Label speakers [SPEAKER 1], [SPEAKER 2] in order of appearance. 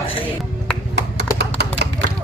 [SPEAKER 1] Amen.